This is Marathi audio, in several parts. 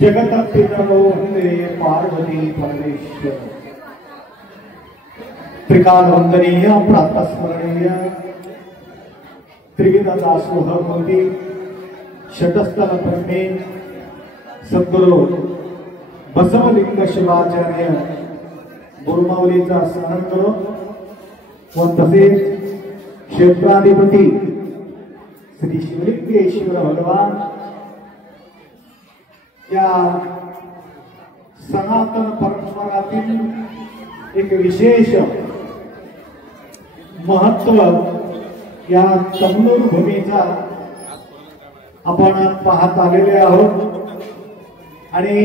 जगत पितरो वंदे पार्वती परमेश्वर त्रिकाल वंदनीय प्रातस्मरणीय त्रिविध दासोहमूर्ति शतस्थल ब्रह्मे सद्गुरु बसवलिंग शिवाचार्य गुरुमाऊलीचा स्मरण करो व तसेच क्षेत्राधिपती श्री शिवलिंगेश्वर भगवान या सनातन परंपरातील एक विशेष महत्व या तमनूर भूमीचा आपण पाहत आलेले आहोत आणि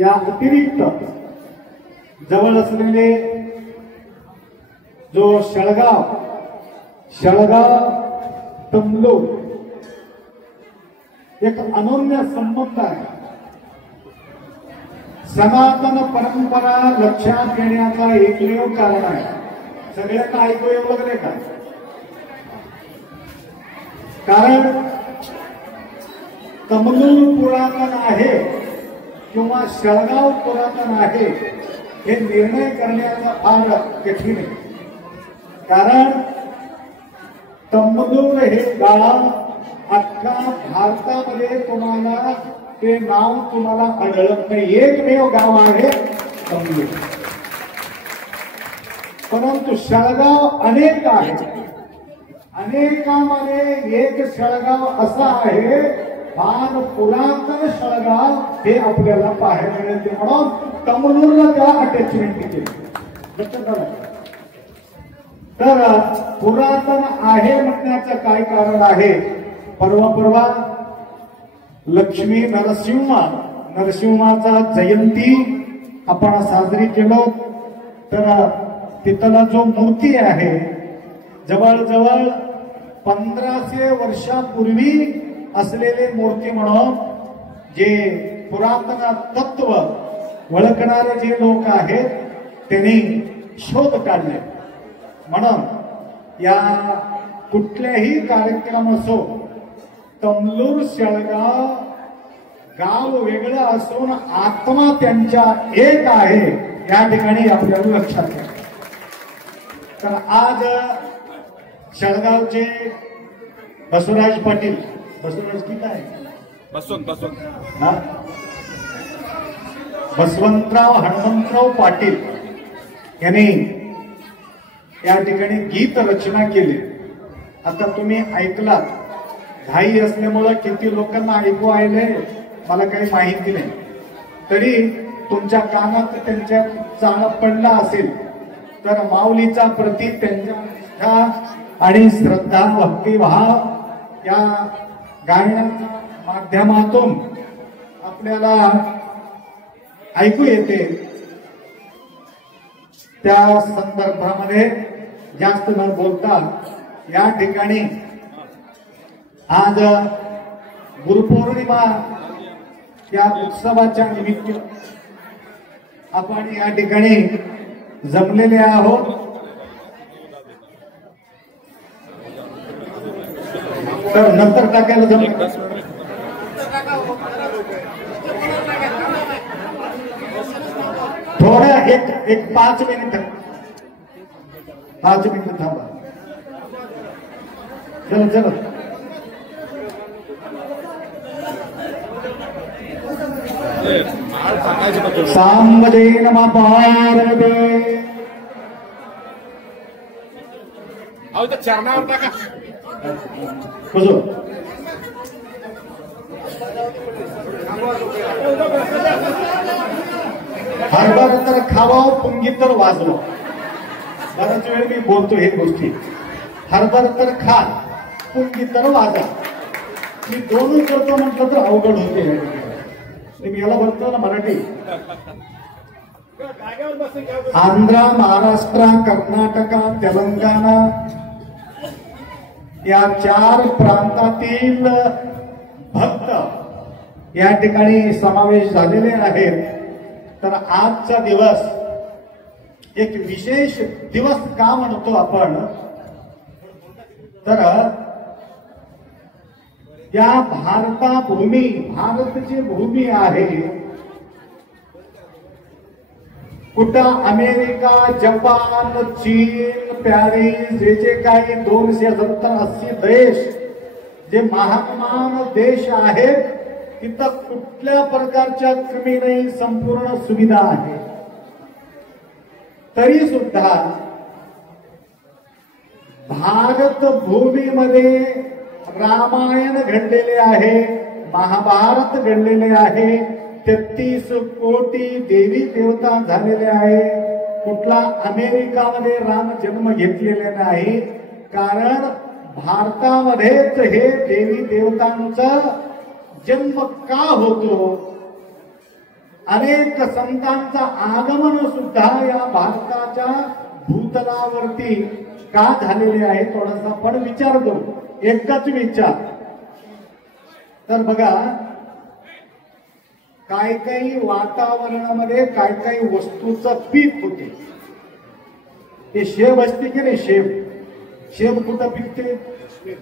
या अतिरिक्त जवळ असलेले जो शेळगाव तमलोर एक अनन्य संबंध आहे. सनातन परंपरा लक्षात घेण्याचा एकमेव कारण आहे. सगळ्यांना ऐकू येऊ लागले का? कारण तमलोर पुरातन आहे किंवा शेळगाव पुरातन आहे हे निर्णय करण्याचा फार कठीण आहे. कारण तमलोर हे गाव अख्खा भारतामध्ये तुम्हाला ते नाव तुम्हाला आढळत नाही. एकमेव गाव आहे तमलोर. परंतु शेळगाव अनेक आहेत. अनेकांमध्ये एक शेळगाव असा आहे फार पुरातन शेळगाव हे आपल्याला पाहायला मिळते. म्हणून तमलोरला त्याला अटॅचमेंट केली. तर पुरातन आहे म्हणण्याचं काय कारण आहे? परवा लक्ष्मी नरसिंहाचा जयंती आपण साजरी केलो. तर तिथला जो मूर्ती आहे जवळजवळ 1500 वर्षापूर्वी असलेले मूर्ती म्हणून जे पुरातन तत्व ओळखणारे जे लोक आहेत त्यांनी शोध काढले. म्हणून या कुठल्याही कार्यक्रम असो तमलोर शेळगाव गाव वेगळं असून आत्मा त्यांच्या एक आहे या ठिकाणी आपल्याला लक्षात घ्या. तर आज शेळगावचे बसवराज पाटील बसवराज की काय बसवंतराव हनुमंतराव पाटील यांनी या ठिकाणी गीत रचना केली. आता तुम्ही ऐकलात. घाई असल्यामुळं किती लोकांना ऐकू आले मला काही माहिती नाही. तरी तुमच्या कानात त्यांच्या चाळ पडला असेल तर माऊलीचा प्रती त्यांच्या निष्ठा आणि श्रद्धा भक्तिभाव या गायनाच्या माध्यमातून आपल्याला ऐकू येते. त्या संदर्भामध्ये जास्त न बोलता या ठिकाणी आज गुरुपौर्णिमा या उत्सवाच्या निमित्त आपण या ठिकाणी जमलेले आहोत. तर नंतर टाकायला जमलं थोडं एक 5 मिनिट थांबा. चल सांबदे नमः पार्वते. चरणावर टाका. हरभर तर खावाव पुंगी तर वाजवा. बराच वेळ मी बोलतो हे गोष्टी. हरभर तर खा पुंगी तर वाजा. मी दोन्ही करतो म्हटलं तर अवघड होते. मी याला बोलतो ना मराठी. आंध्र महाराष्ट्र कर्नाटक तेलंगणा या 4 प्रांतातील भक्त या ठिकाणी समावेश झालेले आहेत. तर आजचा दिवस एक विशेष दिवस का म्हणतो आपण? तर या भारत जी भूमी आहे कुठं अमेरिका जपान चीन पॅरिस जे काही 270-80 देश जे महान देश आहेत तिथं कुठल्या प्रकारच्या कमी नाही. संपूर्ण सुविधा आहे. तरी सुद्धा भारत भूमीमध्ये रामायण घडलेले आहे, महाभारत घडलेले आहे, 33 कोटी देवी देवता झालेले आहे. कुठला अमेरिकामध्ये राम जन्म घेतलेले नाही. कारण भारतामध्येच हे देवी देवतांचा जन्म का होतो? अनेक संतांचा आगमन सुद्धा या भारताच्या भूतलावरती का झालेले आहे थोडासा आपण विचार करू. एकच विचार. तर बघा, काही काही वातावरणामध्ये काही काही वस्तूचं पीक होते. ते शेब असते की नाही, शेब कुठं पिकते?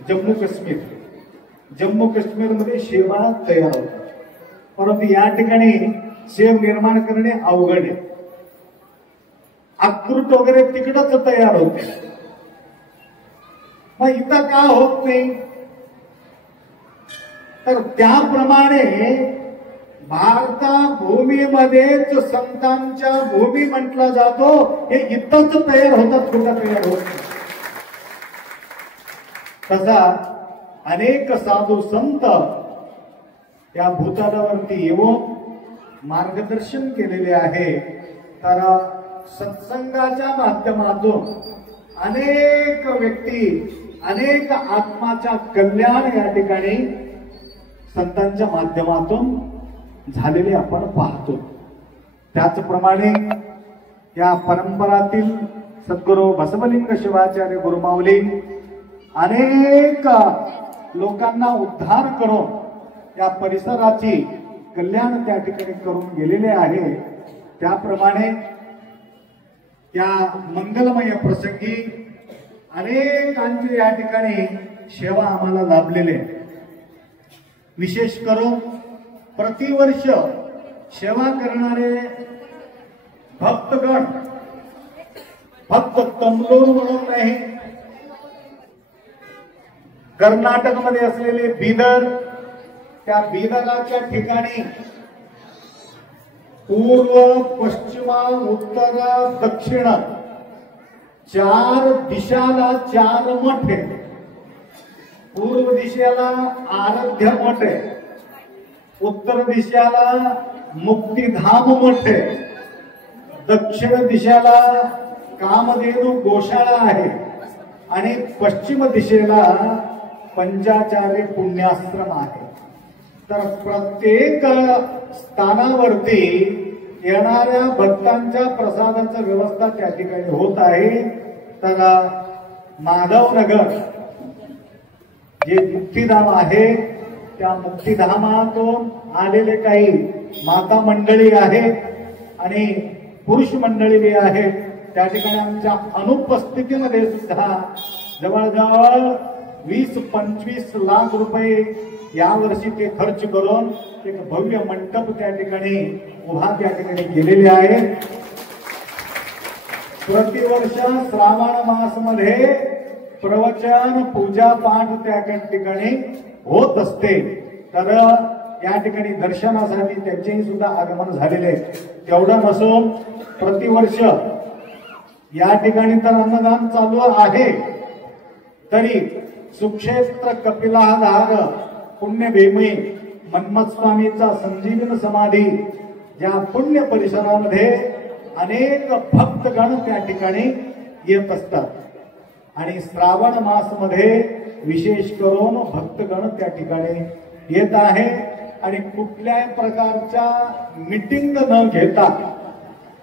जम्मू काश्मीर. जम्मू काश्मीरमध्ये शेबा तयार होतात. परंतु या ठिकाणी शेब निर्माण करणे अवघड आहे. अक्रूट वगैरे तिकडच तयार होते. मग इथं का होत नाही? तर त्याप्रमाणे भारता भूमीमध्येच संतांच्या भूमी म्हटला जातो. हे इथंच तयार होतात, कुठं तयार होत नाही. तसा अनेक साधू संत या भूतलावरती येऊन मार्गदर्शन केलेले आहे. तर सत्संगाच्या माध्यमातून अनेक व्यक्ती, अनेक आत्माच्या कल्याण या ठिकाणी संतांच्या माध्यमातून झालेले आपण पाहतो. त्याचप्रमाणे या परंपरातील सद्गुरू बसवलिंग शिवाचार्य गुरुमाऊली अनेक लोकांना उद्धार करून या परिसराची कल्याण त्या ठिकाणी करून गेलेले आहे. त्याप्रमाणे या मंगलमय प्रसंगी अनेकांची या ठिकाणी सेवा आम्हाला लाभलेली आहे. विशेष करून प्रतिवर्ष सेवा करणारे भक्तगण फक्त तंबोर म्हणून नाही, कर्नाटकमध्ये असलेले बिदर, त्या बिदराच्या ठिकाणी पूर्व, पश्चिम, उत्तर, दक्षिण 4 दिशाला 4 मठ आहे. पूर्व दिशेला आराध्य मठ आहे, उत्तर दिशेला मुक्तिधाम मठ आहे, दक्षिण दिशेला कामधेनु गोशाळा आहे आणि पश्चिम दिशेला पंचाचार्य पुण्याश्रम आहे. तर प्रत्येक स्थानावरती येणाऱ्या भक्तांच्या प्रसादाची व्यवस्था त्या ठिकाणी होत आहे. तर माधवनगर जे मुक्तिधाम आहे, त्या मुक्तिधामातून आलेले काही माता मंडळी आहेत आणि पुरुष मंडळी बी आहेत. त्या ठिकाणी आमच्या अनुपस्थितीमध्ये सुद्धा जवळजवळ 20-25 लाख रुपये यावर्षी ते खर्च करून एक भव्य मंडप त्या ठिकाणी उभा त्या ठिकाणी केलेले आहे. प्रतिवर्ष श्रावण मास मध्ये प्रवचन, पूजा पाठ त्या ठिकाणी होत असते. तर या ठिकाणी दर्शनासाठी त्यांचेही सुद्धा आगमन झालेले. तेवढं नसून प्रतिवर्ष या ठिकाणी तर अन्नदान चालू आहे, तरी सुक्षेत्र कपिलाधार पुण्यभूमी मन्मथ स्वामीचा संजीवन समाधी या पुण्य परिसरामध्ये अनेक भक्तगण त्या ठिकाणी येत असतात. आणि श्रावण मास मध्ये विशेष करून भक्तगण त्या ठिकाणी येत आहे. आणि कुठल्याही प्रकारच्या मीटिंग न घेता,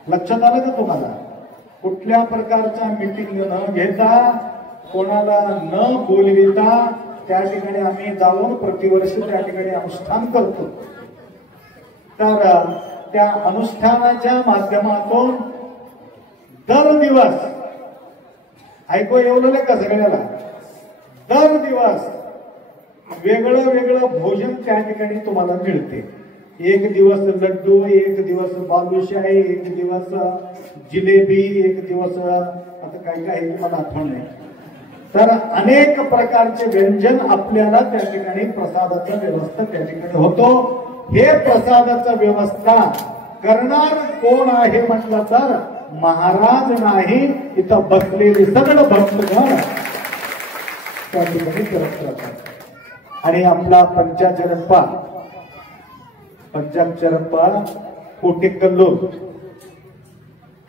लक्षात आलं का तुम्हाला? कुठल्या प्रकारच्या मीटिंग न घेता, कोणाला न बोलविता त्या ठिकाणी आम्ही जाऊन प्रतिवर्ष त्या ठिकाणी अनुष्ठान करतो. तर त्या अनुष्ठानाच्या माध्यमातून दर दिवस, ऐकू येवलं का सगळ्याला, दर दिवस वेगळं वेगळं भोजन त्या ठिकाणी तुम्हाला मिळते. एक दिवस लड्डू, एक दिवस बालुशाही, एक दिवस जिलेबी, एक दिवस आता काय काय मला आठवण नाही. तर अनेक प्रकारचे व्यंजन आपल्याला त्या ठिकाणी प्रसादाचा व्यवस्था त्या ठिकाणी होतो. हे प्रसादाचा व्यवस्था करणार कोण आहे म्हटलं तर महाराज नाही, इथं बसलेले सगळं भक्तगण त्या ठिकाणी करत राहतात. आणि आपला पंचाचरप्पा कोटेकल्लूर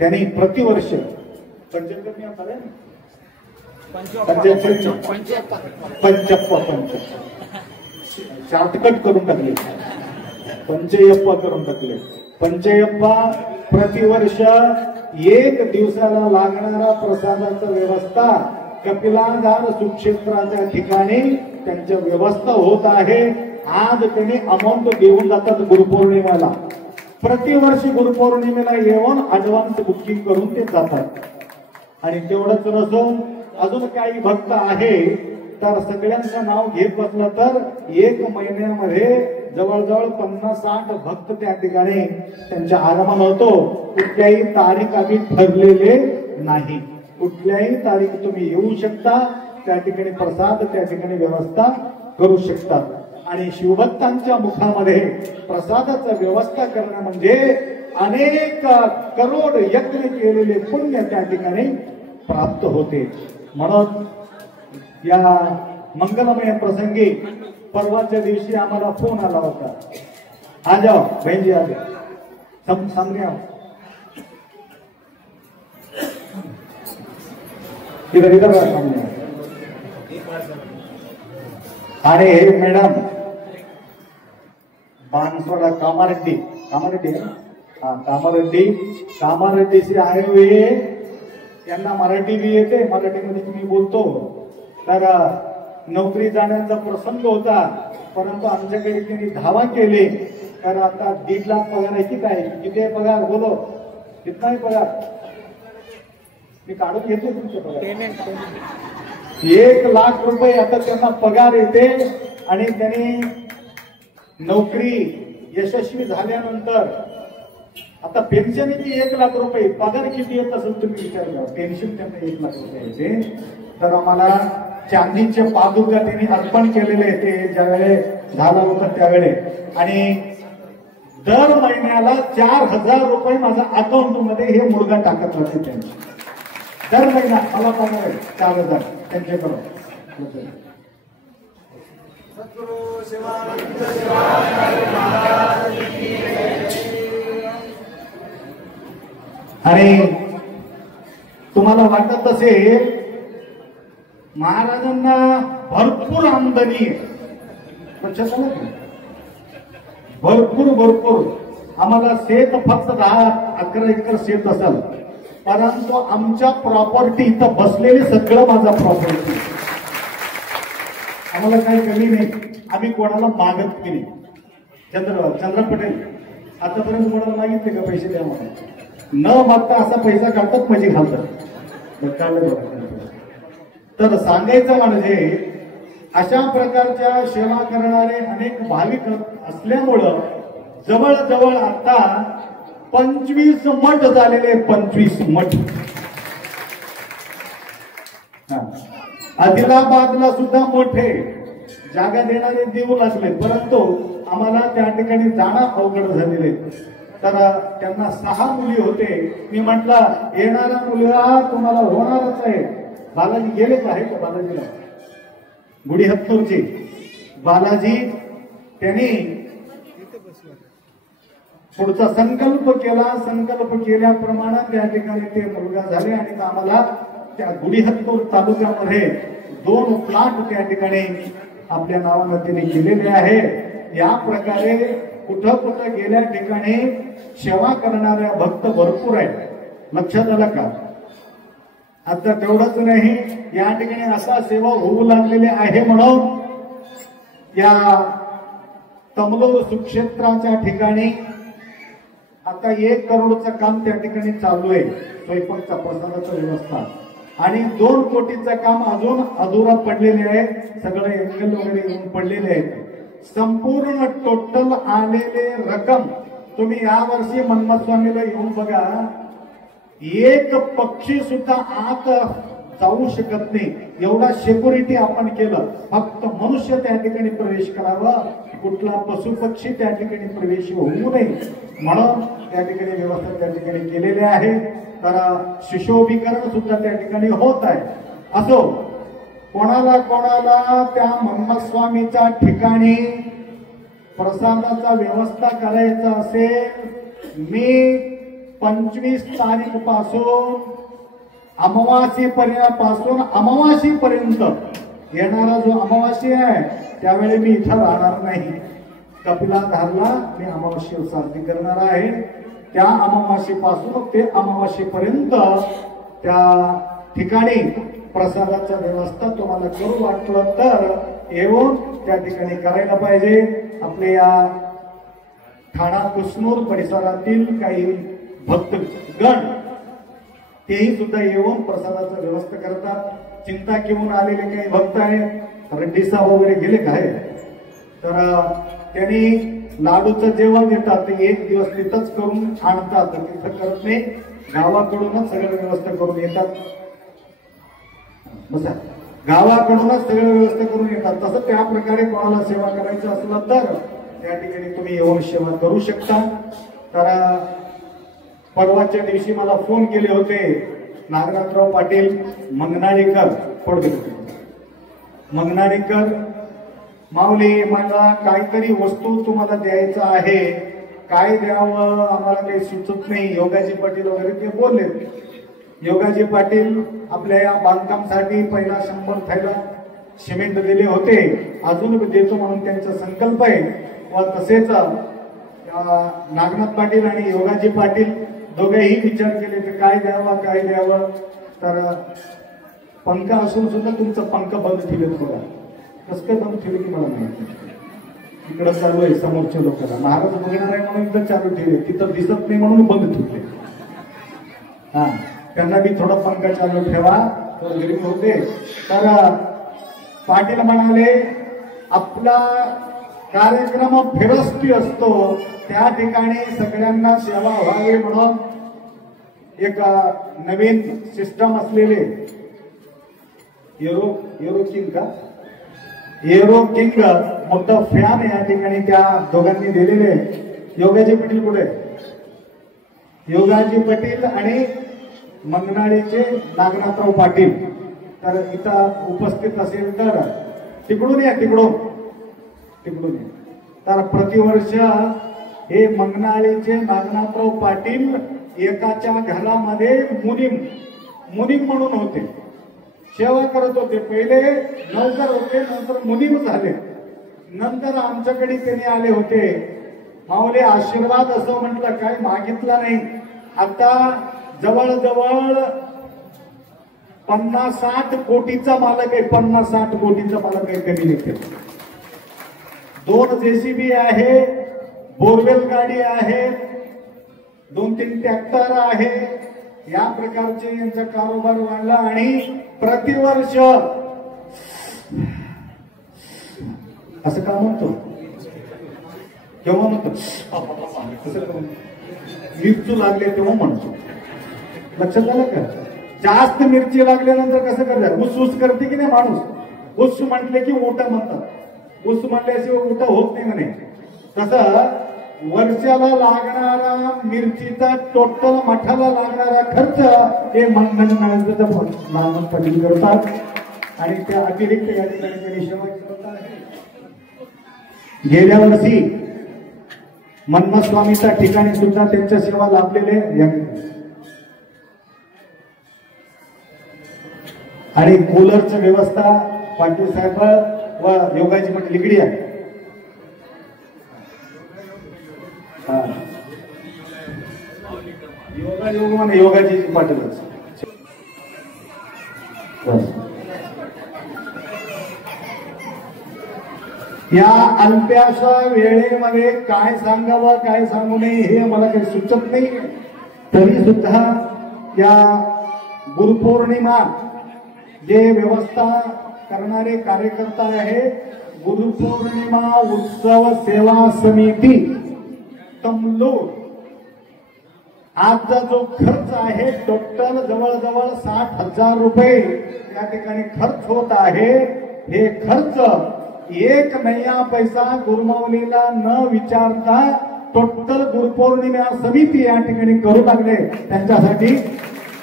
त्यांनी प्रतिवर्ष शॉर्टकट करून टाकले, पंचयप्पा करून टाकले. पंचयप्पा प्रतिवर्ष 1 दिवसाला लागणारा प्रसादाचा व्यवस्था कपिलाधार सुक्षेत्राच्या ठिकाणी त्यांच्या व्यवस्था होत आहे. आज त्यांनी अमाऊंट देऊन जातात गुरुपौर्णिमेला. प्रतिवर्षी गुरुपौर्णिमेला येऊन ऍडव्हान्स बुकिंग करून ते जातात. आणि तेवढंच नसून अजून काही भक्त आहे तर सगळ्यांचं नाव घेत बसलं तर 1 महिन्यामध्ये जवळजवळ 50-60 भक्त त्या ठिकाणी त्यांचे आगमन होतो. कुठल्याही तारीख आम्ही ठरलेले नाही. कुठल्याही तारीख तुम्ही येऊ शकता, त्या ठिकाणी प्रसाद त्या ठिकाणी व्यवस्था करू शकता. आणि शिवभक्तांच्या मुखामध्ये प्रसादाचा व्यवस्था करणं म्हणजे अनेक करोड यज्ञ केलेले पुण्य त्या ठिकाणी प्राप्त होते. म्हणून या मंगलमय प्रसंगी परवाच्या दिवशी आम्हाला फोन आला होता, आ जाओ बहन जी, आ जाओ सामने आओ, इधर इधर सामने. आणि हे मॅडम बांसवाड़ा कामारेड्डी कामारेड्डी से आए हुए, त्यांना मराठी भी येते, मराठीमध्ये तुम्ही बोलतो. तर नोकरी जाण्याचा प्रसंग होता, परंतु आमच्याकडे त्यांनी धावा केली. तर आता 1.5 लाख पगार आहे. किती आहे, किती आहे पगार, बोलो कितना आहे पगार, मी काढून घेतो तुमचे पगार. 1 लाख रुपये आता त्यांना पगार येते. आणि त्यांनी नोकरी यशस्वी झाल्यानंतर आता पेन्शन येते 1 लाख रुपये. पगार किती येत असेल तुम्ही विचार करा. पेन्शन त्यांना 1 लाख रुपये येते. तर आम्हाला चांदीचे पादुका त्यांनी अर्पण केलेले ते ज्यावेळे झालं होतं त्यावेळे. आणि दर महिन्याला 4,000 रुपये माझ्या अकाउंट मध्ये हे मुलगा टाकत होते. त्यांनी दर महिना मला पगार आहे 4,000 त्यांच्याकडून. आणि तुम्हाला वाटत असेल महाराजांना भरपूर आमदानी आहे, भरपूर आम्हाला शेत फक्त 10-11 एकर शेत असेल, परंतु आमच्या प्रॉपर्टी इथं बसलेली सगळं माझा प्रॉपर्टी. आम्हाला काही कमी नाही. आम्ही कोणाला मागत नाही. चंद्र पटेल आतापर्यंत कोणाला मागितले का पैसे द्या म्हणून? न मागता असा पैसा काढतात म्हणजे घालतात. तर सांगायचं म्हणजे अशा प्रकारच्या सेवा करणारे अनेक भाविक असल्यामुळं जवळजवळ आता 25 मठ झालेले. 25 मठ. आदिलाबादला सुद्धा मोठे जागा देणारे देऊ लागले, परंतु आम्हाला त्या ठिकाणी जाणं अवघड झालेले. तर त्यांना 6 मुली होते. मी म्हटलं येणारा मुलगा तुम्हाला होणारच आहे. बालाजी गेले का, आहे का बालाजीला, गुढीहत्तूरचे बालाजी, त्यांनी पुढचा संकल्प केला. संकल्प केल्याप्रमाणे त्या ठिकाणी ते मुलगा झाले. आणि आम्हाला त्या गुढीहत्तूर तालुक्यामध्ये 2 प्लॉट त्या ठिकाणी आपल्या नावानं त्यांनी केलेले आहे. या प्रकारे कुठं कुठं गेल्या ठिकाणी सेवा करणाऱ्या भक्त भरपूर आहेत. लक्षात आलं का? आता तेवढंच नाही, या ठिकाणी असा सेवा होऊ लागलेली आहे म्हणून या तमलोर सुक्षेत्राच्या ठिकाणी आता 1 करोडचं काम त्या ठिकाणी चालू आहे. स्वयंपाकचा प्रसादाचा व्यवस्था. आणि 2 कोटीचं काम अजून अधुरा पडलेले आहे. सगळे एंगल वगैरे येऊन पडलेले आहेत. संपूर्ण टोटल आलेले रक्कम तुम्ही यावर्षी मन्मथ स्वामीला येऊन बघा, 1 पक्षी सुद्धा आत जाऊ शकत नाही एवढा सिक्युरिटी आपण केलं. फक्त मनुष्य त्या ठिकाणी प्रवेश करावा, कुठला पशु पक्षी त्या ठिकाणी प्रवेश होऊ नये म्हणून त्या ठिकाणी व्यवस्था त्या ठिकाणी केलेली आहे. तर सुशोभीकरण सुद्धा त्या ठिकाणी होत आहे. असो, कोणाला कोणाला त्या मन्मथ स्वामीच्या ठिकाणी प्रसादाचा व्यवस्था करायचा असेल, मी 25 तारीख पासून अमावास्येपर्यंत येणारा जो अमावास्या आहे त्यावेळी मी इथं राहणार नाही. कपिलाधारला मी अमावास्या साजरी करणार आहे. त्या अमावास्येपासून ते अमावास्येपर्यंत त्या ठिकाणी प्रसादाचा व्यवस्था तुम्हाला करू वाटलं तर येऊन त्या ठिकाणी करायला पाहिजे. आपल्या या ठाणा कुसनूर परिसरातील काही भक्तगण तेही सुद्धा येऊन प्रसादाचा व्यवस्था करतात. चिंता घेऊन आलेले काही भक्त आहेत, रेड्डीसा वगैरे गेले काय तर त्यांनी लाडूचं जेवण देतात, ते एक दिवस तिथंच करून आणतात, तिथं करत नाही, गावाकडूनच सगळं व्यवस्था करून येतात. बसा गावाकडूनच सगळं व्यवस्था करून येतात. तसं त्या प्रकारे कोणाला सेवा करायचं असलं तर त्या ठिकाणी तुम्ही येऊन सेवा करू शकता. तर परवाच्या दिवशी मला फोन केले होते नागनाथराव पाटील मंगनाळीकर, मंगनाळीकर, माऊली मला काहीतरी वस्तू तुम्हाला द्यायचं आहे, काय द्यावं आम्हाला काही सुचत नाही. योगाजी पाटील वगैरे ते बोलले. योगाजी पाटील आपल्या या बांधकामासाठी पहिला 100 थैला सिमेंट दिले होते, अजून देतो म्हणून त्यांचा संकल्प आहे. व तसेच नागनाथ पाटील आणि योगाजी पाटील दोघेही विचार केले तर काय द्यावं काय द्यावं. तर पंख असून सुद्धा तुमचं पंख बंद ठेवले, बघा कसं काय बंद ठेवले की मला माहिती. इकडं चालू आहे समोरच्या लोकांना, महाराज बघणार आहे म्हणून इथं चालू ठेवले, तिथं दिसत नाही म्हणून बंद ठेवले. हा त्यांना बी थोडा पंख चालू ठेवा तर गरीब होते. तर पाटील म्हणाले आपला कार्यक्रम फिरस्ती असतो, त्या ठिकाणी सगळ्यांना सेवा व्हावी म्हणून एक नवीन सिस्टम असलेले एरो किंग का एरो किंग मोठा फॅन या ठिकाणी त्या दोघांनी दिलेले. योगाजी पाटील कुठे, योगाजी पाटील आणि मंगनाळीचे नागनाथराव पाटील तर इथं उपस्थित असेल तर तिकडून या, तिकडून या. तर प्रतिवर्ष हे मंगनाळीचे नागनाथराव पाटील एकाच्या घरामध्ये मुनीम म्हणून होते, सेवा करत होते. पहिले नौकर होते, नंतर मुनीम झाले. नंतर आमच्याकडे त्यांनी आले होते, माऊली आशीर्वाद असं म्हटलं, काही मागितला नाही. आता जवळजवळ 50-60 कोटीचा मालक आहे, 50-60 कोटीचा मालक आहे. कमी नाही, 2 JCB आहे, बोरवेल गाडी आहे, 2-3 ट्रॅक्टर आहे. या प्रकारचे यांचा कारोबार वाढला आणि प्रतिवर्ष असं का म्हणतो, केव्हा म्हणतो मिरचू लागले तेव्हा म्हणतो. लक्षात आलं का? जास्त मिरची लागल्यानंतर कसं करतात, ऊस करते की नाही माणूस. ऊस म्हटले की ओटा म्हणतात, ऊस म्हटल्याशिवाय ओटा होत नाही म्हणे. तसं वर्षाला लागणारा मिरचीचा टोटल मठाला लागणारा खर्च हे नागनाथ पाटील करतात आणि त्या अतिरिक्त या ठिकाणी त्यांनी सेवा करत आहे. गेल्या वर्षी मन्मस्वामीच्या ठिकाणी सुद्धा त्यांच्या सेवा लाभलेले आणि कूलरची व्यवस्था पाटील साहेब व योगाजी पाटील इकडे आहे. योगाजी पाटीलच. या अल्प्याशा वेळेमध्ये काय सांगावं काय सांगू नये हे मला काही सुचत नाही. तरी सुद्धा या गुरुपौर्णिमा जे व्यवस्था करणारे कार्यकर्ता आहे, गुरुपौर्णिमा उत्सव सेवा समिती तमलोड, आजचा जो खर्च आहे टोटल जवळजवळ 60,000 रुपये या ठिकाणी खर्च होत आहे. हे खर्च एक नया पैसा गुरुमाऊलीला न विचारता टोटल गुरुपौर्णिमा समिती या ठिकाणी करू लागले. त्यांच्यासाठी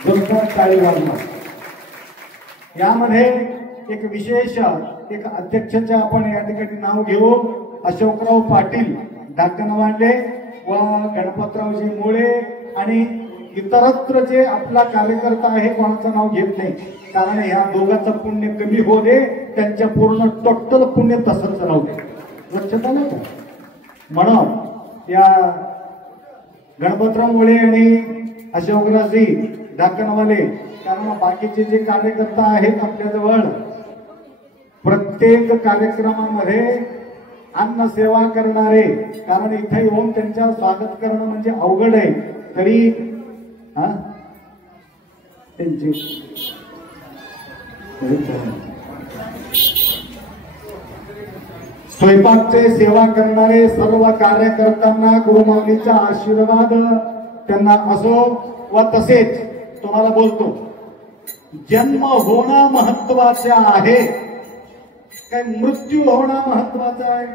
जोरदार टाळी वाजवा. यामध्ये एक विशेष एक अध्यक्षाचे आपण या ठिकाणी नाव घेऊ. अशोकराव पाटील डाकणवाडे व गणपतरावजी मुळे आणि इतरत्र जे आपला कार्यकर्ता आहे कोणाचं नाव घेत नाही, कारण ह्या दोघांचं पुण्य कमी होऊ दे, त्यांच्या पूर्ण टोटल पुण्य तसंच राहू दे. लक्षात आलं का? म्हणून या गणपतराव मुळे आणि अशोकरावजी डाकणवाले, कारण बाकीचे जे कार्यकर्ता आहेत आपल्याजवळ, प्रत्येक कार्यक्रमामध्ये अन्न सेवा करणारे, कारण इथे येऊन त्यांच्या स्वागत करणं म्हणजे अवघड आहे, तरी त्यांची स्वयंपाकचे सेवा करणारे सर्व कार्यकर्त्यांना गुरुमाऊलीचा आशीर्वाद त्यांना असो व तसेच तुम्हाला बोलतो, जन्म होणं महत्वाचे आहे काय मृत्यू होणं महत्वाचं आहे?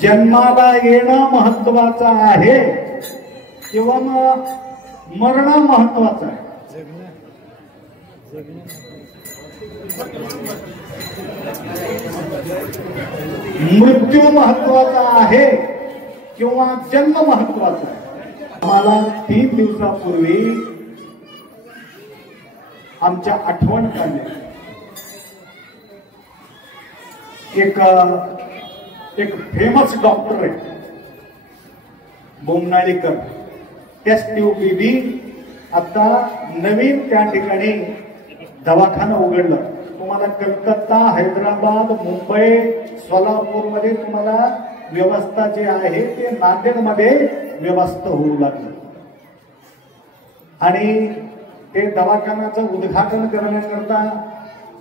जन्माला येणं महत्वाचं आहे किंवा मरणं महत्वाचं आहे? मृत्यू महत्वाचा आहे किंवा जन्म महत्वाचा आहे? आम्हाला 3 दिवसापूर्वी आमच्या आठवण काढली, एक फेमस डॉक्टर आहे बोमनाळीकर, टेस्ट ट्यूब बीबी, आता नवीन त्या ठिकाणी दवाखाना उघडलं. तुम्हाला कलकत्ता, हैदराबाद, मुंबई, सोलापूरमध्ये तुम्हाला व्यवस्था जी आहे ते नांदेडमध्ये व्यवस्था होऊ लागली आणि ते दवाखान्याचं उद्घाटन करण्याकरता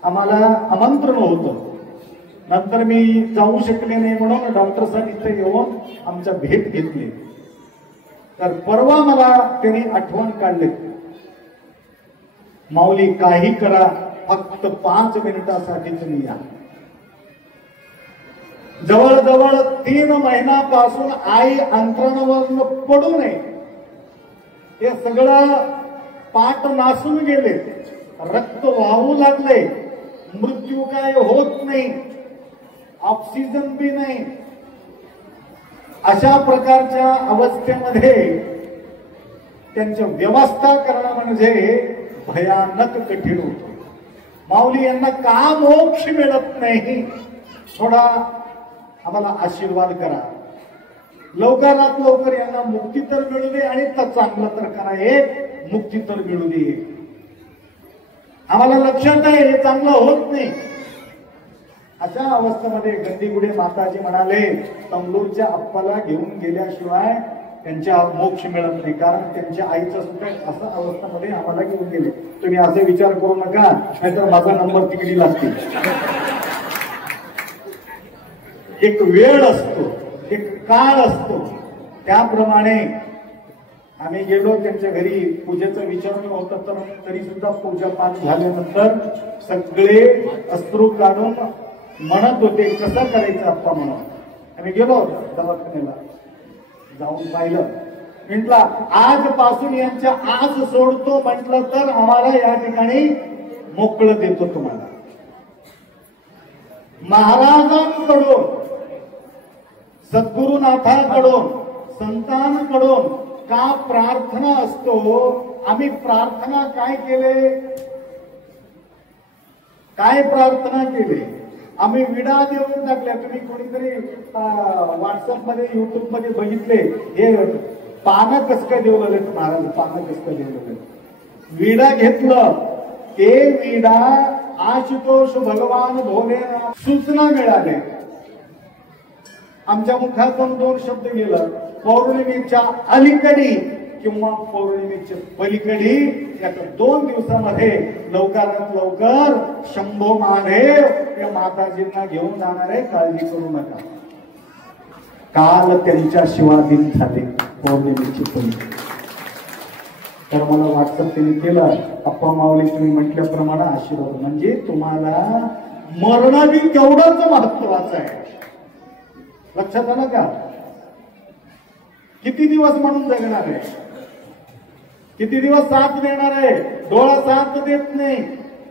आम्हाला आमंत्रण होतं. नंतर मी जाऊ शकले नाही म्हणून डॉक्टर साहेब इथे येऊन आमच्या भेट घेतली. तर परवा मला त्यांनी आठवण काढली, माऊली काही करा, फक्त 5 मिनिटासाठी तुम्ही या. जवळजवळ 3 महिन्यापासून आई अंतरावर पडू नये, हे सगळं पाठ नासून गेले, रक्त वाहू लागले, मृत्यू काय होत नाही, ऑक्सिजन बी नाही, अशा प्रकारच्या अवस्थेमध्ये त्यांची व्यवस्था करणं म्हणजे भयानक कठीण होतं. माऊली यांना का मोक्ष मिळत नाही? थोडा आम्हाला आशीर्वाद करा, लवकरात लवकर यांना मुक्ती तर मिळू दे आणि चांगलं तर करा, एक मुक्ती तर मिळू दे. आम्हाला लक्षात आहे हे चांगलं होत नाही. अशा अवस्थेमध्ये गंदीगुडे माताजी म्हणाले, तंबूरच्या अप्पाला घेऊन गेल्याशिवाय त्यांच्या मोक्ष मिळत नाही, कारण त्यांच्या आईचं सुद्धा अशा अवस्थेमध्ये आम्हाला घेऊन गेले. तुम्ही असे विचार करू नका, नाहीतर माझा नंबर तिकडी लागतील. एक वेळ असतो, एक काळ असतो, त्याप्रमाणे आम्ही गेलो त्यांच्या घरी. पूजेचं विचारणं होतं, तर तरी सुद्धा पूजा पाठ झाल्यानंतर सगळे अश्रू काढून म्हणत होते कसं करायचं आप्पा म्हणून. आम्ही गेलो दवाखान्याला, जाऊन पाहिलं, म्हटलं आजपासून यांच्या आज सोडतो म्हटलं तर आम्हाला या ठिकाणी मोकळं देतो तुम्हाला. महाराजांकडून, सद्गुरुनाथांकडून, संतांकडून का प्रार्थना असतो? आम्ही प्रार्थना काय केले? काय प्रार्थना केली? आम्ही विडा देऊन टाकल्या. तुम्ही कोणीतरी व्हॉट्सअप मध्ये, युट्यूब मध्ये बघितले, हे पानं कसं काय देऊ लागले महाराज, पानं कसं काय देऊ लागले. विडा घेतलं, ते विडा आशुतोष भगवान भोलेनाथ सूचना मिळाले. आमच्या मुखातून 2 शब्द गेलं, पौर्णिमेच्या अलीकडी किंवा पौर्णिमेच्या पलीकडी. या 2 दिवसामध्ये लवकरात लवकर शंभो महादेव या माताजींना घेऊन जाणार आहे, काळजी करू नका. काल त्यांच्या शिवाधीन झाले पौर्णिमेची पलीकडे. तर मला व्हॉट्सअप त्यांनी केलं, अप्पा माऊली तुम्ही म्हटल्याप्रमाणे आशीर्वाद, म्हणजे तुम्हाला मरण बी तेवढंच महत्वाचं आहे. लक्षात आलं का? किती दिवस म्हणून जगणार आहे, किती दिवस साथ देणार आहे? डोळा साथ देत नाही,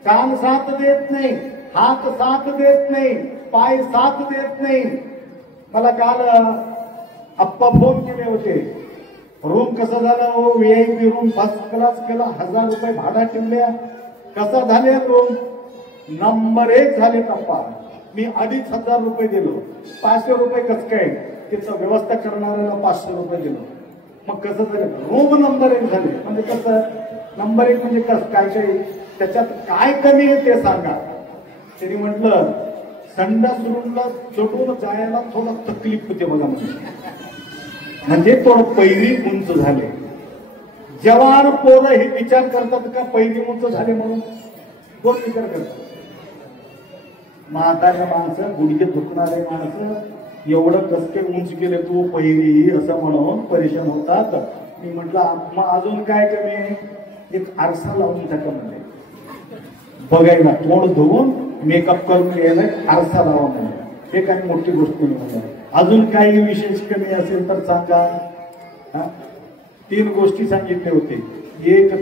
कान साथ देत नाही, हात साथ देत नाही, पाय साथ देत नाही. मला काल अप्पा फोन केले होते, रूम कसा झाला हो? VIP रूम फर्स्ट क्लास केला, 1000 रुपये भाडा ठेवल्या, कसा झाले रूम? नंबर 1 झाले अप्पा. मी 2,500 रुपये दिलो, 500 रुपये कसं काय त्याचं व्यवस्था करणाऱ्याला 500 रुपये दिलो. मग कसं झालं? रूम नंबर 1 झाले. म्हणजे कसं नंबर 1 म्हणजे कसं काय काय त्याच्यात काय कमी आहे ते सांगा. त्यांनी म्हटलं संडास रूमला चढून जायला थोडं तकलीफ होते बघा, म्हणजे थोडं पैरी उंच झाले. जवान पोरं हे विचार करतात का पैरी उंच झाले म्हणून? कोण विचार करतात? म्हातारे माणसं, गुडघे दुखणारे माणसं एवढं कसके उंच केले तू पहिली असं म्हणून परेशान होतात. मी म्हटलं मग अजून काय कमी आहे? एक आरसा लावून टाका म्हणजे बघायला, तोंड धुवून मेकअप करून घ्यायला आरसा लावा म्हणजे. हे काही मोठी गोष्ट नाही. अजून काही विशेष कमी असेल तर सांगा. 3 गोष्टी सांगितले होते. एक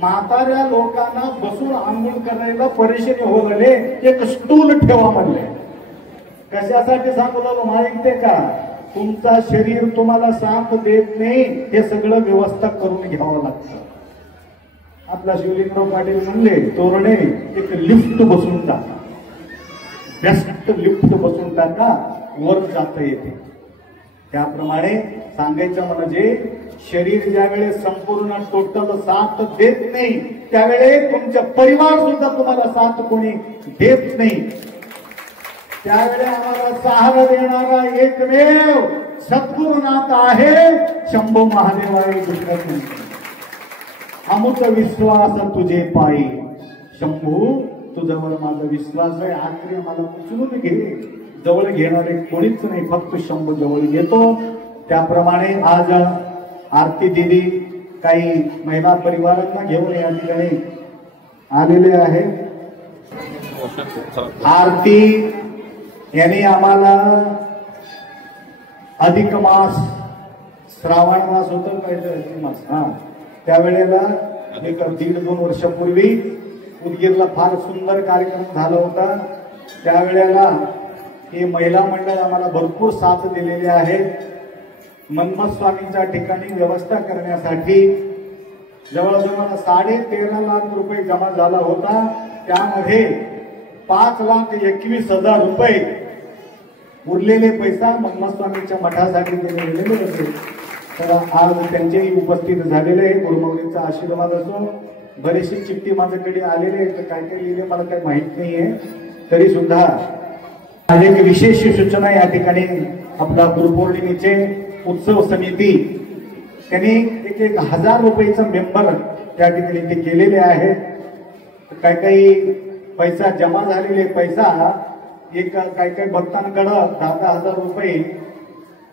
म्हाताऱ्या लोकांना बसून आंघोळ करायला परेशानी होत आले, एक स्टूल ठेवा म्हणले. कशासाठी सांगू लागलो माहिती का? तुमचा शरीर तुम्हाला साथ देत नाही, हे सगळं व्यवस्था करून घ्यावं लागतं. आपला शिवलिंगराव पाटील म्हणले तोरणे एक लिफ्ट बसून टाका, बेस्ट लिफ्ट बसून टाका, वर जाता येते. त्याप्रमाणे सांगायचं म्हणजे शरीर ज्यावेळेस संपूर्ण टोटल साथ देत नाही, त्यावेळेस तुमचा परिवार सुद्धा तुम्हाला साथ कोणी देत नाही. त्यावेळेस आम्हाला सहारा देणारा एकमेव सद्गुरुनाथ आहे, शंभू महादेव आहे. दुसऱ्या अमुक विश्वास तुझे पायी, शंभू तुझ्यावर माझा विश्वास आहे. आखरी मला उचलून घे, जवळ घेणारे कोणीच नाही, फक्त शंभू जवळ घेतो. त्याप्रमाणे आज आरती दिदी काही महिला परिवारांना घेऊन या ठिकाणी आलेले आहे. आरती यांनी आम्हाला अधिक मास, श्रावण मास होतं काय अधिक मास, त्यावेळेला एक 1.5-2 वर्षापूर्वी उदगीरला फार सुंदर कार्यक्रम झाला होता. त्यावेळेला हे महिला मंडळ आम्हाला भरपूर साथ दिलेले आहे. मन्मथ स्वामींच्या ठिकाणी व्यवस्था करण्यासाठी जवळजवळ 13.5 लाख रुपये जमा झाला होता. त्यामध्ये 5,21,000 रुपये उरलेले पैसा मन्मथ स्वामींच्या मठासाठी दिलेले होते. तर आज त्यांचेही उपस्थित झालेले आहे. गुरुमौलींचा आशीर्वाद असो. बरेचसे चिठ्ठी माझ्याकडे आलेले आहेत, काय काय लिहिले मला काही माहित नाहीये. तरी सुद्धा एक विशेष सूचना या ठिकाणी आपला गुरुपौर्णिमेचे उत्सव समिती त्यांनी 1,000 रुपयेचं मेंबर त्या ठिकाणी ते केलेले आहे. काही काही पैसा जमा झालेले पैसा एक काही काही भक्तांकडे 10,000 रुपये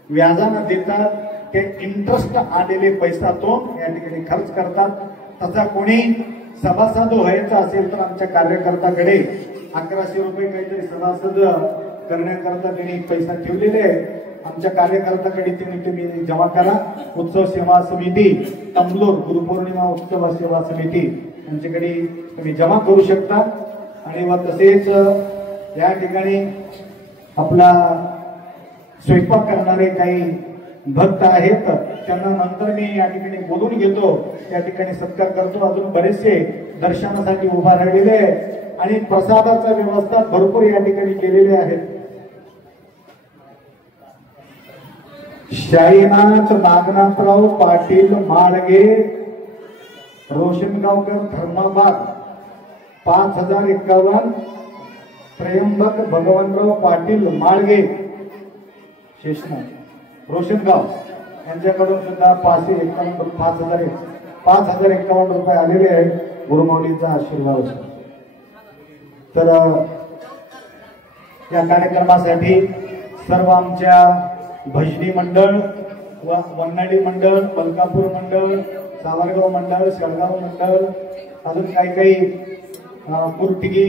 व्याजानं देतात. ते इंटरेस्ट आलेले पैसा तो या ठिकाणी खर्च करतात. तसा कोणी सभासद व्हायचा असेल तर आमच्या कार्यकर्त्याकडे 1100 रुपये काहीतरी सभासद करण्याकरता त्यांनी पैसा ठेवलेले आहे. आमच्या कार्यकर्त्याकडे तुम्ही जमा करा. उत्सव सेवा समिती तमलोर, गुरुपौर्णिमा उत्सव सेवा समिती यांच्याकडे तुम्ही जमा करू शकता. आणि व तसेच या ठिकाणी आपला स्वयंपाक करणारे काही भक्त आहेत, त्यांना नंतर मी या ठिकाणी बोलून घेतो, त्या ठिकाणी सत्कार करतो. अजून बरेचसे दर्शनासाठी उभा राहिलेले आणि प्रसादाचा व्यवस्था भरपूर या ठिकाणी केलेले आहेत. शाईनाथ नागनाथराव पाटील माळगे, रोशनगावकर धर्माबाद 5,051. त्र्यंबक भगवंतराव पाटील माळगे शेषनाथ रोशनगाव यांच्याकडून सुद्धा 5,051 रुपये आलेले आहेत. गुरुमौलींचा आशीर्वाद. तर या कार्यक्रमासाठी सर्व आमच्या भजनी मंडळ, वन्नाडी मंडळ, मलकापूर मंडळ, सावरगाव मंडळ, शेळगाव मंडळ, अजून काही काही कुर्टिगी,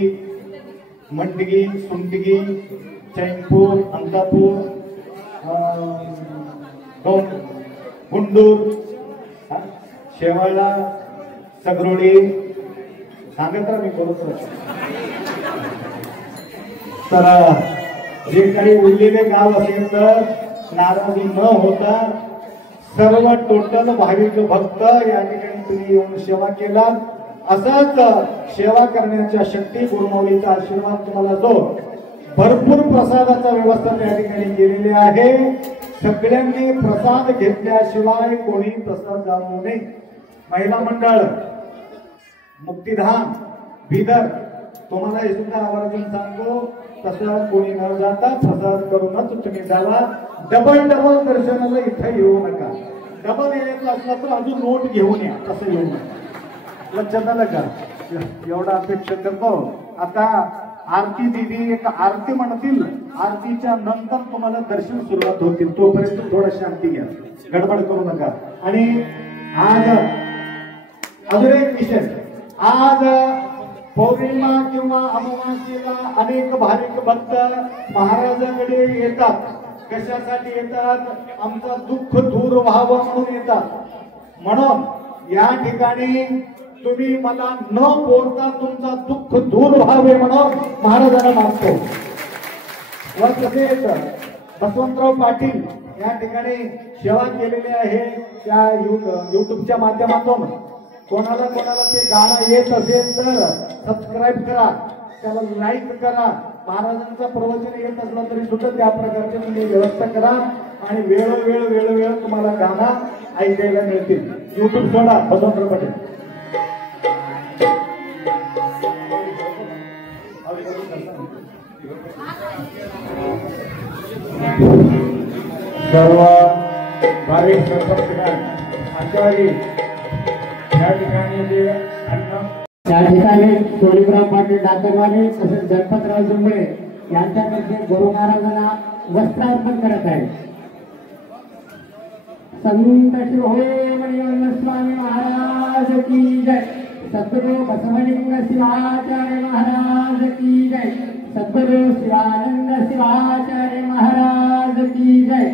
मंटगी, सुंटगी, चैनपूर, अंकापूर, गुंडूर, शेवाळा, सगरोडी सांगत मी बोलतो. तर जे काही उरलेले गाव असेल तर नाराजी न होता सर्व टोटल भाविक भक्त या ठिकाणी तुम्ही येऊन सेवा केला. असंच सेवा करण्याच्या शक्ती गुरुमौलीचा आशीर्वाद तुम्हाला असो. भरपूर प्रसादाचा व्यवस्था त्या ठिकाणी केलेली आहे. सगळ्यांनी प्रसाद घेतल्याशिवाय कोणी प्रसाद जाऊ नये. महिला मंडळ मुक्तिधाम बिदर तुम्हाला हे सुद्धा आवर्जून सांगतो, तसं कोणी न जाता प्रसाद करूनच तुम्ही जावा. डबल दर्शनाला इथं येऊ नका. डबल यायचं असला तर अजून नोट घेऊन या, तसं येऊ नका. लक्षात आलं का? एवढा अपेक्षा करतो. आता आरती दिदी एक आरती म्हणतील, आरतीच्या नंतर तुम्हाला दर्शन सुरुवात होतील. तोपर्यंत थोडा शांती घ्या, गडबड करू नका. आणि आज अजून एक विषय, आज पौर्णिमा किंवा अमावास्येला अनेक भाविक भक्त महाराजांकडे येतात. कशासाठी येतात? आमचं दुःख दूर व्हावं म्हणून येतात. म्हणून या ठिकाणी तुम्ही मला न बोलता तुमचा दुःख दूर व्हावे म्हणून महाराजांना मागतो. व तसेच बसवंतराव पाटील या ठिकाणी सेवा केलेली आहे त्या युट्यूबच्या माध्यमातून. कोणाला ते गाणं येत असेल तर सबस्क्राईब करा, त्याला लाईक करा. महाराजांचं प्रवचन येत असलं तरी सुद्धा त्या प्रकारचे तुम्ही व्यवस्था करा आणि वेळोवेळ तुम्हाला गाणं ऐकायला मिळतील. युट्यूब सोडा बसवंतराव पाटील. सर्व भाविक संपर्कगण आचार्य या ठिकाणी जे त्या ठिकाणी सोलिकराव पाटील डाकरवाडी तसेच गणपतराव जुंबळे यांच्याकडे गुरु महाराजांना वस्त्रार्पण करत आहे. संत श्री होय स्वामी महाराज की जय. सद्गुरु बसवलिंग शिवाचार्य महाराज की जय. सद्गुरु शिवानंद शिवाचार्य महाराज की जय.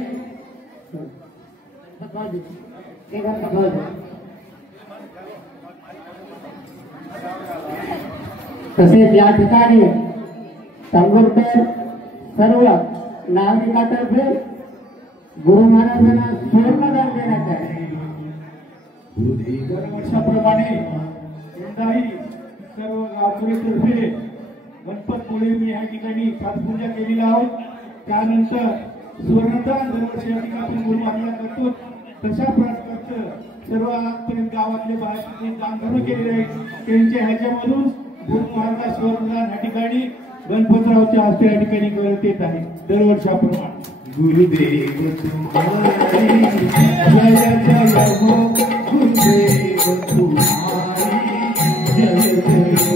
तसेच या ठिकाणी संगुरकर सर्व नागरिकांतर्फे गुरु महाराजांना सुवर्णदान देण्यात आहे. दरवर्षाप्रमाणे यंदाही सर्व गावकरीतर्फे गणपतपुळे मी या ठिकाणी पाठपूजा केलेली आहोत. त्यानंतर सुवर्णदान दरवर्षी या ठिकाणी गुरु महाराजांना करतो. तशा प्रकारचं सर्व आजपर्यंत गावातले बाहेर दानधर्म केलेले आहेत. त्यांच्या ह्याच्यामधून गुरु महाराज सुवर्णदान या ठिकाणी गणपतरावच्या हस्ते या ठिकाणी करत येत आहे दरवर्षाप्रमाणे. गुरुदेव तुम्हारी जय जय हो, गुरुदेव तुम्हारी जय जय हो.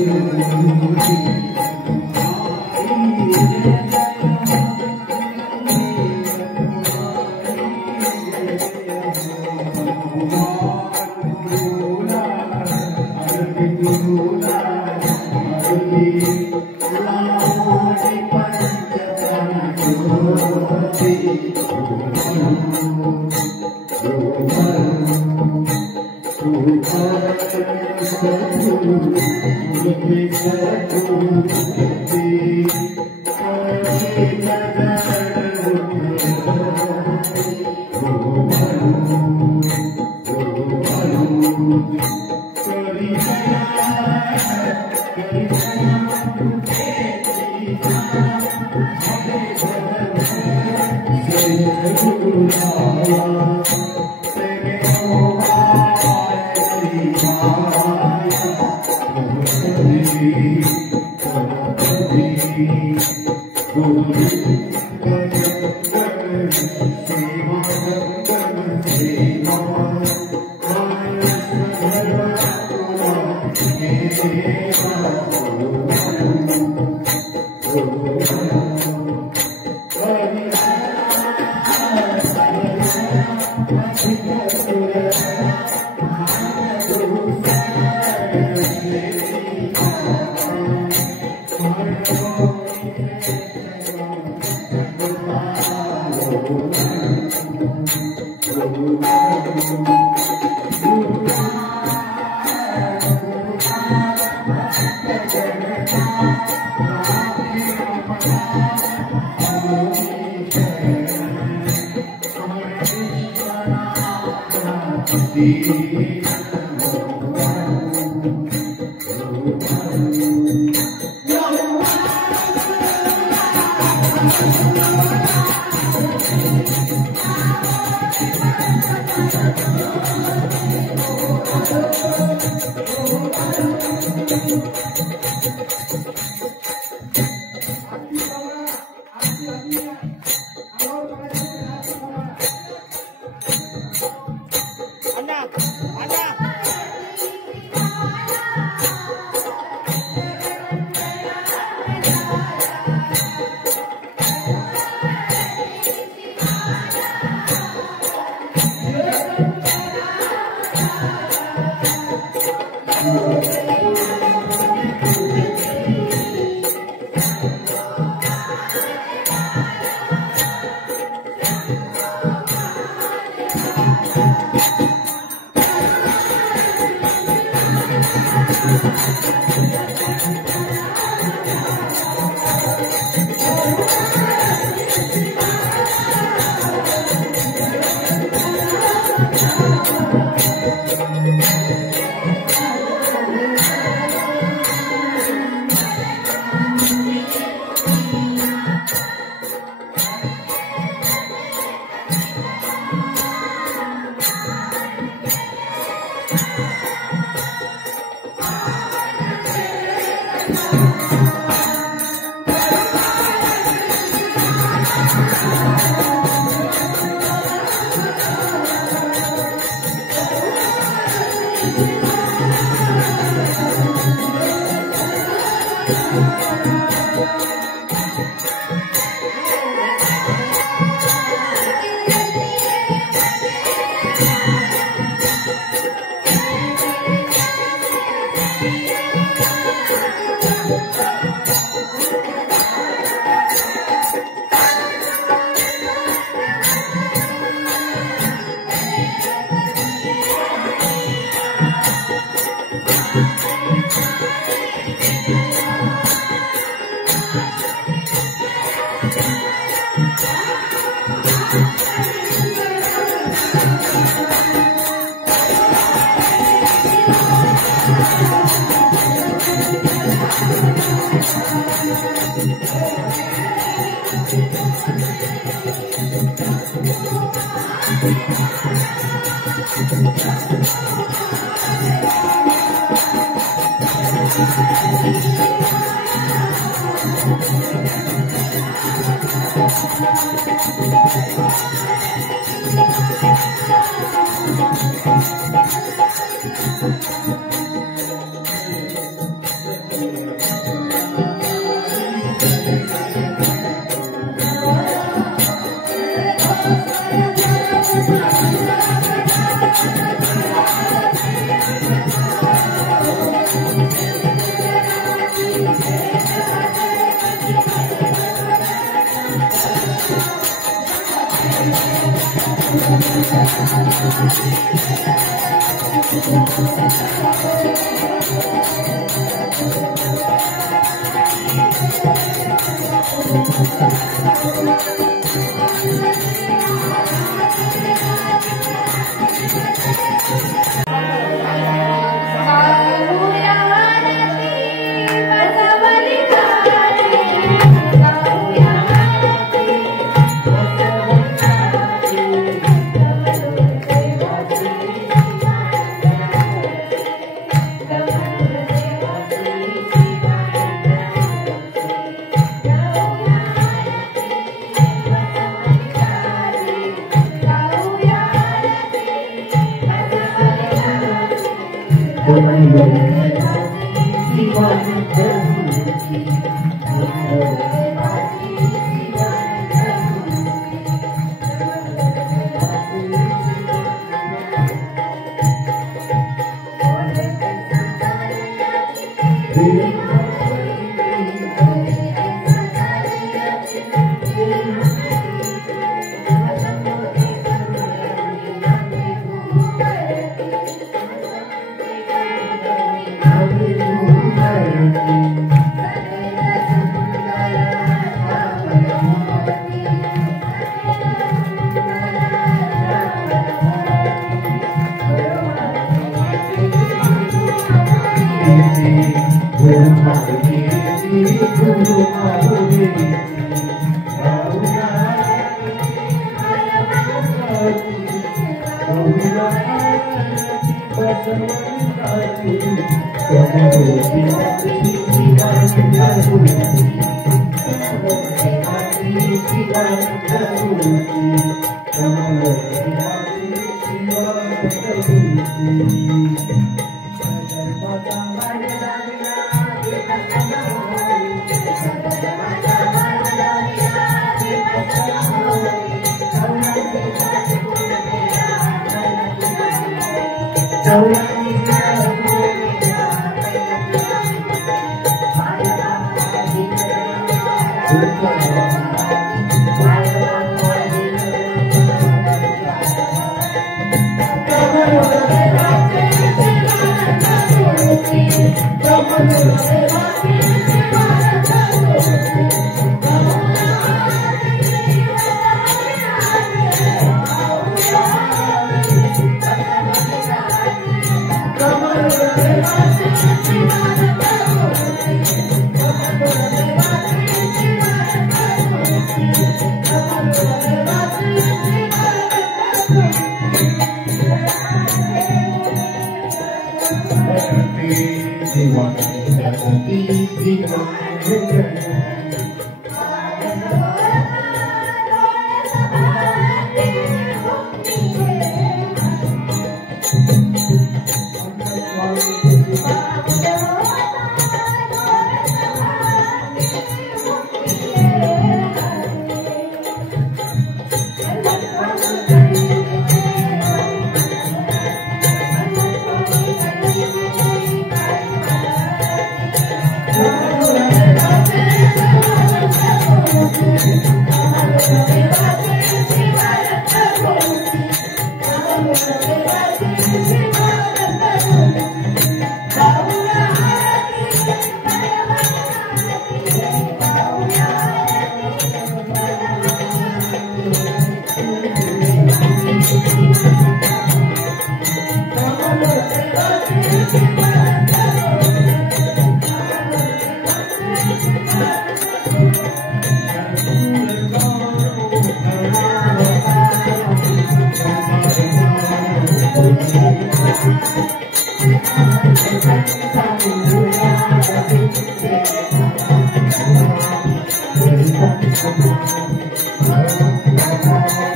Thank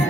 you.